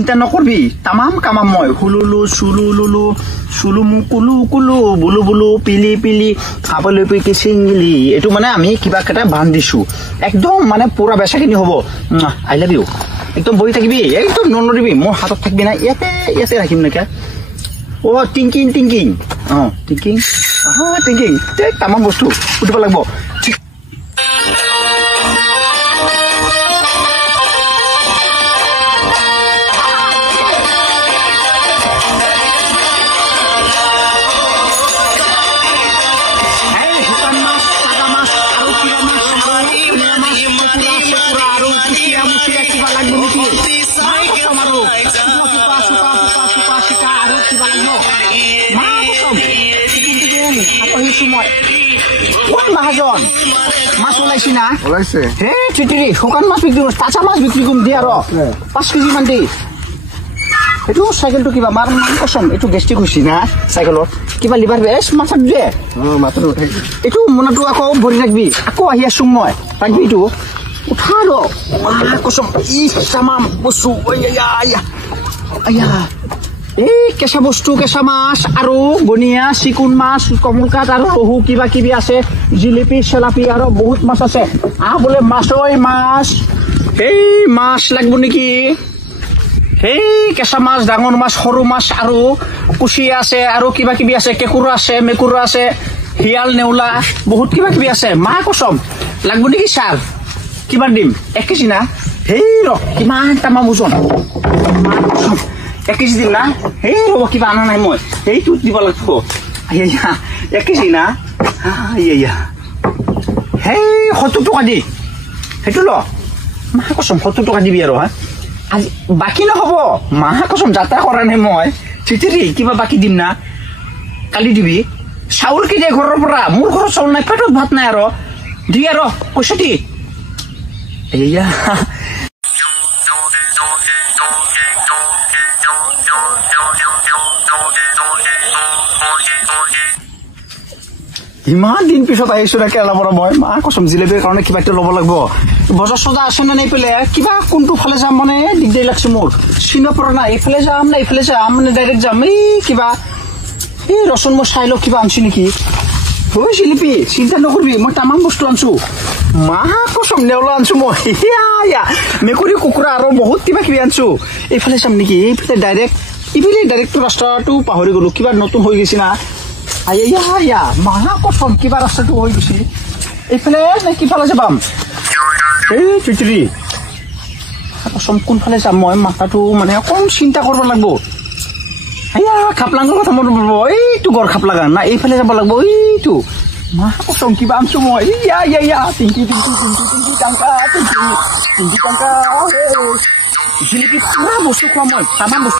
চিন্তা নকৰবি তামাম কামাম মই হুলুলু চুলুলুলু চুলুমু কুলু কুলু বুলু বুলু পিলি পিলি খাবলৈ পিকি চিংগিলি এইটো মানে আমি কিবা কেটা বান্ধিছো একদম মানে পুৰা বেচাখিনি হ'ব আই লাভ ইউ একদম বহি থাকিবি একদম ননৰিবি মোৰ হাতত থাকিবি না ইয়াতে ৰাখিম নেকি ও টিংকিং টিংকিং টিংকিং টিংকিং তামাম বস্তু উঠিব লাগিব महाजन माছ ওলাইছি না ওলাইছে হে চিটিৰি শুকান মাছ বিক্ৰী কৰিম কাঁচা মাছ বিক্ৰী কৰিম দি আৰু 5 কেজি মান দি এইটো সাইকেলটো কিবা মাৰ মান কসম এইটো গেষ্টিক হৈছি না সাইকেলত কিবা লিভাৰ বেছ মাথাত দে মাথাত উঠাই এইটো মনটো আকৌ ভৰি ৰাখবি আকৌ আহি আছো মই ৰাখবি এইটো উঠা ৰ কসম ই সামাম বসু আয়া এই কেঁচা বস্তু কেঁচা মাছ আৰু বনিয়া চিকুন মাছ কমলকাত আৰু ৰহু কিবা কিবি আছে জিলিপি চেলাপি আৰু বহুত মাছ আছে বোলে মাছই মাছ এই মাছ লাগব নেকি এই কেঁচা মাছ ডাঙৰ মাছ সৰু মাছ আৰু কুচি আছে আৰু কিবা কিবি আছে কেকুৰা আছে মেকুৰা আছে হিয়াল নেউলা বহুত কিবা কিবি আছে মা কসম লাগব নেকি সাৰ কিমান দিম 1 কেজি না হেই ৰ কিমান তামা ওজন মা কসম 1 কেজি দিম না হেই ৰব কিবা আনা নাই মই এইটো দিব লাগিব আইয়া 1 কেজি না আইয়া হেই 70 টকা দি হেতু ল মা কসম 70 টকা দিবি আৰু আজি বাকি নহব মা কসম যাত্ৰা কৰা নাই মই চিটিৰি কিবা বাকি দিম না কালি দিবি চাউল কি দে ঘৰৰ পৰা মোৰ ঘৰৰ চাউল নাই পেটত ভাত নাই আৰু দি আৰু পইচা দি আইয়া ইমান দিন পিছত আহিছো না কেলা পৰা মই মা কসম জিলেবিৰ কাৰণে কিবা এটা ল'ব লাগিব বজাৰ সদা আছে না নাই পেলে কিবা কোনটো ফালে যাম মানে দিগদাৰ লাগছে মোৰ চিন পৰা না এইফালে যাম না এইফালে যাম মানে ডাইৰেক্ট যাম এই কিবা এই ৰচন মই চাই লও কিবা আনছি নেকি হৈ জিলিপি চিন্তা নকৰবি মই তামাম বস্তু আনছো মা কসম নেউলা আনছো মই মেকুৰী কুকুৰা আৰু বহুত কিবা কিবি আনছো এইফালে যাম নেকি এইফালে ডাইৰেক্ট ৰাস্তাটো পাহৰি গলো কিবা নতুন হৈ গৈছি না আইয়া মাহা কসম কিবা ৰাস্তাটো হৈ গৈছি এইফালে নে কিফালে যাম এই চিটিৰি কসম কোনফালে যাম মই মাথাটো মানে অকণ চিন্তা কৰিব লাগিব আইয়া খাপলাঙৰ কথা মনত পৰিব এইটো গড় খাপলাঙা না এইফালে যাব লাগিব এইটো মা কসম কিবা আনছো মই টিংকি টাংকা জিলিপি পুৰা বস্তু খোৱা মই তামাম বস্তু